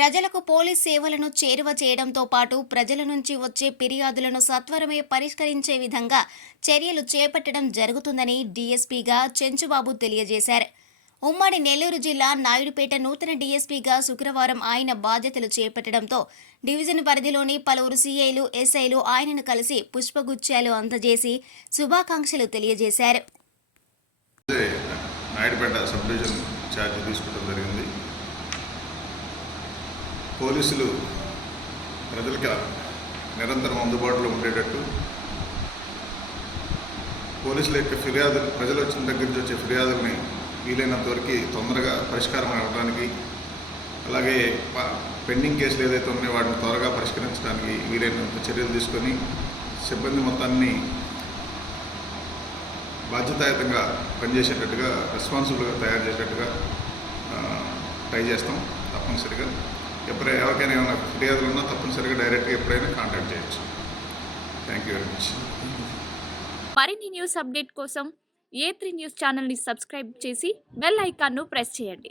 ప్రజలకు పోలీస్ సేవలను చేరువ చేయడంతో పాటు ప్రజల నుంచి వచ్చే ఫిర్యాదులను సత్వరమే పరిష్కరించే విధంగా చర్యలు చేపట్టడం జరుగుతుందని డీఎస్పీగా చెంచుబాబు తెలియజేశారు. ఉమ్మడి నెల్లూరు జిల్లా నాయుడుపేట నూతన డీఎస్పీగా శుక్రవారం ఆయన బాధ్యతలు చేపట్టడంతో డివిజన్ పరిధిలోని పలువురు సీఐలు ఎస్ఐలు ఆయనను కలిసి పుష్పగుచ్చాలు అందజేసి శుభాకాంక్షలు తెలియజేశారు. నాయుడుపేట సబ్ డివిజన్ ఛార్జ్ తీసుకోవడం జరిగింది. పోలీసులు ప్రజలకి నిరంతరం అందుబాటులో ఉండేటట్టు పోలీసుల యొక్క ఫిర్యాదులు ప్రజలు వచ్చిన దగ్గర నుంచి వచ్చే ఫిర్యాదుల్ని వీలైనంత వరకు తొందరగా పరిష్కారం అవ్వడానికి అలాగే పెండింగ్ కేసులు ఏదైతే ఉన్నాయో వాటిని త్వరగా పరిష్కరించడానికి వీలైనంత చర్యలు తీసుకొని సిబ్బంది మొత్తాన్ని బాధ్యతాయుతంగా పనిచేసేటట్టుగా రెస్పాన్సిబుల్గా తయారు చేసేటట్టుగా ట్రై చేస్తాం తప్పనిసరిగా. ఎప్పుడైనా ఎవరికైనా ఏమైనా ఫిర్యాదులు ఉన్నా తప్పనిసరిగా డైరెక్ట్గా ఎప్పుడైనా కాంటాక్ట్ చేయొచ్చు. థ్యాంక్ యూ వెరీ మచ్ మరిన్ని న్యూస్ అప్డేట్ కోసం ఏ త్రీ న్యూస్ ఛానల్ని సబ్స్క్రైబ్ చేసి బెల్ ఐకాన్ను ప్రెస్ చేయండి.